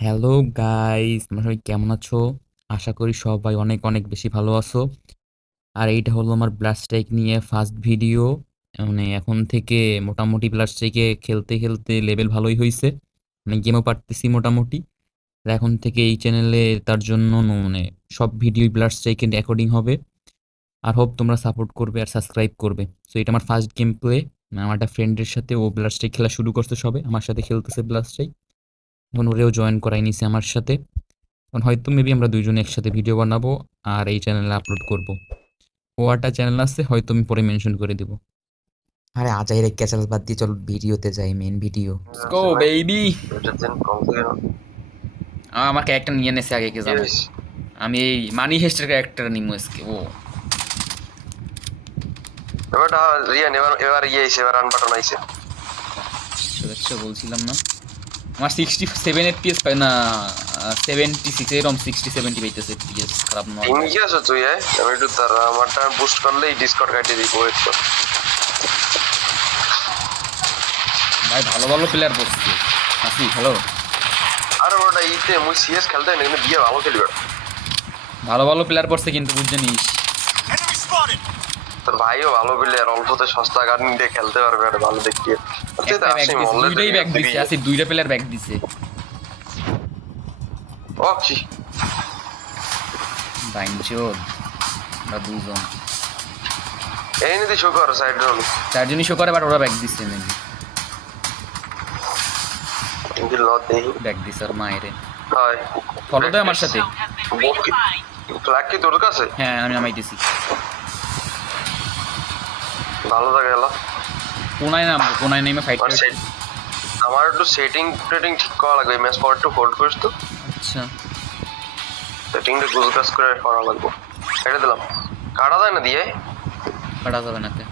Hello guys, তোমরা সবাই কেমন আছো? আশা করি সবাই অনেক অনেক বেশি ভালো আছো। আর এইটা হলো আমার ব্লাড স্ট্রাইক নিয়ে ফার্স্ট ভিডিও। মানে এখন থেকে মোটামুটি ব্লাড স্ট্রাইকে খেলতে খেলতে লেভেল ভালোই হয়েছে, মানে গেমও পারতেছি মোটামুটি। আর এখন থেকে এই চ্যানেলে তার জন্য মানে সব ভিডিও ব্লাড স্ট্রাইকের অ্যাকর্ডিং হবে। আর হোপ তোমরা সাপোর্ট করবে আর সাবস্ক্রাইব করবে। সো এটা আমার ফার্স্ট গেম প্লে। আমার একটা ফ্রেন্ডের সাথে ও ব্লাড স্ট্রাইক খেলা শুরু করছে, সবে আমার সাথে খেলতেছে ব্লাড স্ট্রাইক। এখন ওরেও জয়েন করাই নিছে আমার সাথে। এখন হয়তো মেবি আমরা দুইজনে একসাথে ভিডিও বানাবো আর এই চ্যানেলে আপলোড করব। ও একটা চ্যানেল আছে, হয়তো আমি পরে মেনশন করে দিব। আরে আজাই রে ক্যাচাল বাদ দিয়ে চল ভিডিওতে যাই, মেন ভিডিও। লেটস গো আছে ভাই বেবি। ওইটার জন্য কল থেকে আমার ক্যারেক্টার নিয়ে নেছে আগে কে জানো? ইয়েস আমি এই মানি হেস্টের ক্যারেক্টার নিমু আজকে। ও এবার রিয়ান এবার এবার ইয়ে আইছে এবার রান বাটন আইছে শুভেচ্ছা বলছিলাম না? আমার 67 এফপিএস পাই না, 76 এরকম 60-70 পাইতেছে এফপিএস, খারাপ নয় পিং ভাই। কি আছে তুই আমি একটু তার আমারটা বুস্ট করলেই ডিসকর্ড কাটিয়ে দিই ওয়েট কর ভাই ভালো ভালো প্লেয়ার পড়ছে। আসি হ্যালো। আরে ওটা ইতে মুই সিএস খেলতে না কিন্তু বিয়ে ভালো খেলবে ভালো ভালো প্লেয়ার পড়ছে কিন্তু বুঝতে নিস। তোর ভাইও ভালো প্লেয়ার অল্পতে সস্তা গান দিয়ে খেলতে পারবে আর ভালো দেখিয়ে তুই তো একটা ব্যাগ আসি দিছে, মরলে তো দুইটাই ব্যাগ দিবি দিছে, আসি দুইটা প্লেয়ার ব্যাগ দিছে। ও কি বাইনচোদ, আমরা দুজন। এই নিতে শো কর সাইড রোল চারজনই শো করে, বাট ওরা ব্যাগ দিচ্ছে মেবি। কিন্তু লত নেই ব্যাগ দিছে আর মায়েরে। হয় ফলো তো আমার সাথে। ফ্ল্যাগ কি তোর কাছে হ্যাঁ আমি নামাইতেছি। ভালো থাকে গেল কোনায় নামবো, কোনায় নেমে ফাইট আমার করে। সেট আমার একটু সেটিং টেটিং ঠিক করা লাগবে ম্যাচ পর একটু হোল্ড করিস তো আচ্ছা সেটিংটা গুজগাছ করে করা লাগবে এটা দিলাম কাটা দেয় না দিয়ে কাটা যাবে না তে।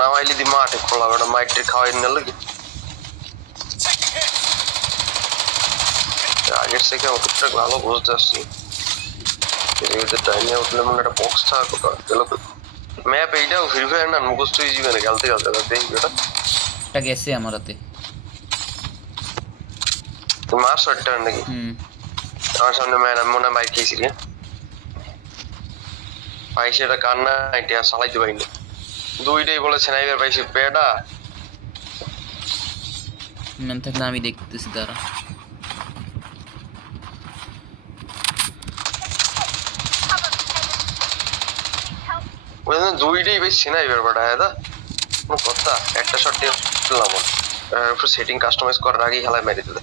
নামাইলি দি মাঠে খোলা ওটা মাইকটা খাওয়াই নিল কি আগের থেকে অতটা ভালো বুঝতে আসছি টাইমে উঠলে মনে একটা বক্স থাকা কোথাও গেল ম্যাপ এইটাও ফ্রি ফায়ার না মুখস্থ হয়ে যাবে না খেলতে খেলতে দেখি ওটা এটা গেছে আমার হাতে। তুমি মার শটটা নাকি হুম। আমার সামনে ম্যান আমি মনে হয় বাইক খেয়েছি রে পাইছি এটা কান্না এটা চালাইতে পারিনি দুইটাই বলেছে না এবার পাইছি পেটা ম্যান থাকলে আমি দেখতেছি তারা। ওই জন্য দুইটাই বেশ ছিনাই ব্যাপারটা হ্যাঁ দা কোনো কথা একটা শট দিয়ে ফেললাম একটু সেটিং কাস্টমাইজ করার আগেই খেলায় মেরে দিলে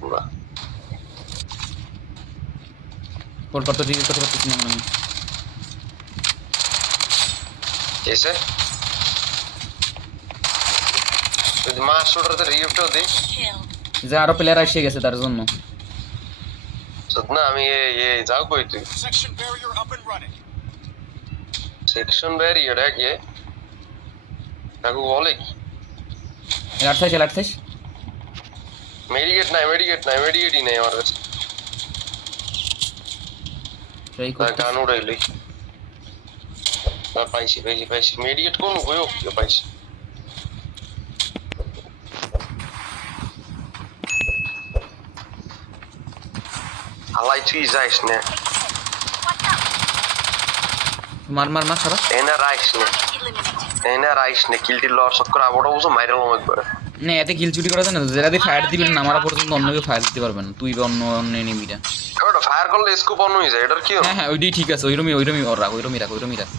পুরা কল করতে ঠিক করতে পারতেছি না আমি। এসে যদি মা শুটারতে রিভিউটাও দিই যে আরো প্লেয়ার এসে গেছে তার জন্য। সত না আমি এ যাও কই তুই সেকশন ব্যারিয়ার কি কাকু বলে কি আটথাইশ আটথাইশ। মেডিকেটই নাই আমার কাছে ট্রাই করতে। গান উড়াইলি পাইছি মেডিকেট কোন কই ওকে পাইছি হালাই তুই যাইস না মার মার মার সারা। এনে রাইস নে কিলটি লস করে আবটা বুঝো মাইরালাম একবার না এতে কিল চুরি করা যায় না, যেটা দিয়ে ফায়ার দিবি না মারা পর্যন্ত অন্য কেউ ফায়ার দিতে পারবে না, তুই বা অন্য অন্য এনিমিরা। ওটা ফায়ার করলে স্কোপ অন হয়ে যায় এটার কি হ্যাঁ হ্যাঁ ওইটাই ঠিক আছে, ওইরমই ওর রাখ, ওইরমই রাখ, ওইরমই রাখ।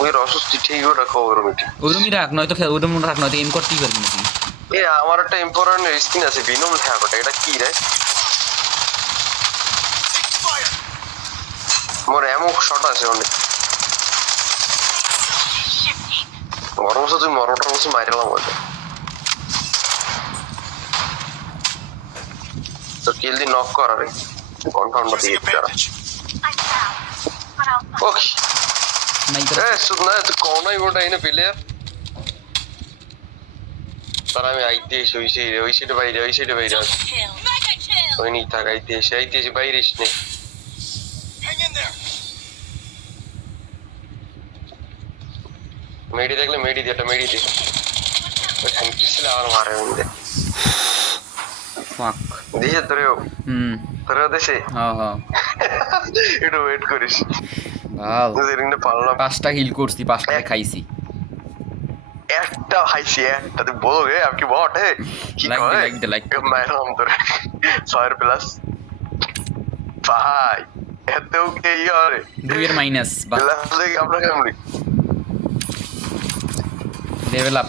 ওই রসস্তি ঠিক ওটা খবর মিটি ওইরমই রাখ, নয়তো ওইরম রাখ, নয়তো এম করতেই পারবি না তুই। এ আমার একটা ইম্পর্টেন্ট স্কিন আছে বিনম লেখাটা এটা কি রে মোর এমন শট আছে অনেক গরম তুই মরমটার বসে মাইরালাম ওইটা তো কিল দি নক কর আরে কনফার্ম না দিয়ে দিতে ওকে নাই এ শুন না তুই কোনাই ওটা এনে প্লেয়ার তার আমি আইতে এসে ওই সাইডে বাইরে ওই নি থাক আইতে এসে বাইরে এসে নেই মেডি দেখলে মেডি দিয়ে একটা মেডি দিয়ে ওইখানে কি ছিল আমার মারে মধ্যে ফাক। দিয়ে তোরেও হুম। দেশে হ্যাঁ হ্যাঁ। একটু ওয়েট করিস ভাল। যেদিনটা পারলাম 5টা হিল করছি, 5টারে খাইছি। একটা হাইছি একটা তুই বলো রে আর কি বট হে কি লাইক দে, করে লাইক দে, লাইক দে। মাইরাম তোরে 6 প্লাস ভাই এতেও কে ইয়ারে 2 এর মাইনাস বা প্লাস থেকে আমরা কেমনি লেভেল আপ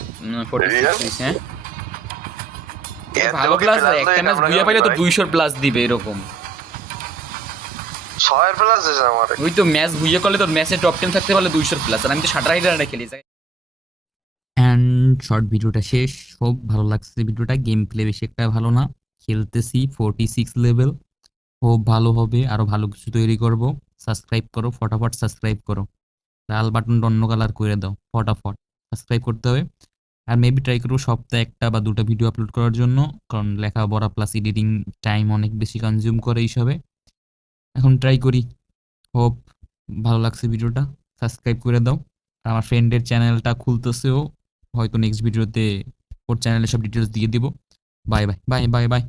46 রিয়েল হইছে। হ্যাঁ এতেও ভালো কি প্লাস, প্লাস একটা থেকে ম্যাচ আমরা বুইয়া কেমনি পাইলে তো ভাই 200 প্লাস দিবে এরকম। 6 প্লাস দিছে আমারে ওই তো ম্যাচ বুইয়া করলে তো ম্যাচে টপ 10 থাকতে পারলে 200 প্লাস, আর আমি তো 60 রানে খেলি। অ্যান্ড শর্ট ভিডিওটা শেষ। খুব ভালো লাগছে ভিডিওটা, গেম প্লে বেশি একটা ভালো না, খেলতেছি 46 লেভেল, খুব ভালো হবে, আরো ভালো কিছু তৈরি করব। সাবস্ক্রাইব করো, ফটাফট সাবস্ক্রাইব করো, লাল বাটনটা অন্য কালার করে দাও, ফটাফট সাবস্ক্রাইব করতে হবে। আর মেবি ট্রাই করবো সপ্তাহে 1টা বা 2টা ভিডিও আপলোড করার জন্য, কারণ লেখাপড়া প্লাস এডিটিং টাইম অনেক বেশি কনজিউম করে এইসবে। এখন ট্রাই করি। হোপ ভালো লাগছে ভিডিওটা, সাবস্ক্রাইব করে দাও। আর আমার ফ্রেন্ডের চ্যানেলটা খুলতেছেও, হয়তো নেক্সট ভিডিওতে ওর চ্যানেলের সব ডিটেলস দিয়ে দিব। Bye bye bye bye bye.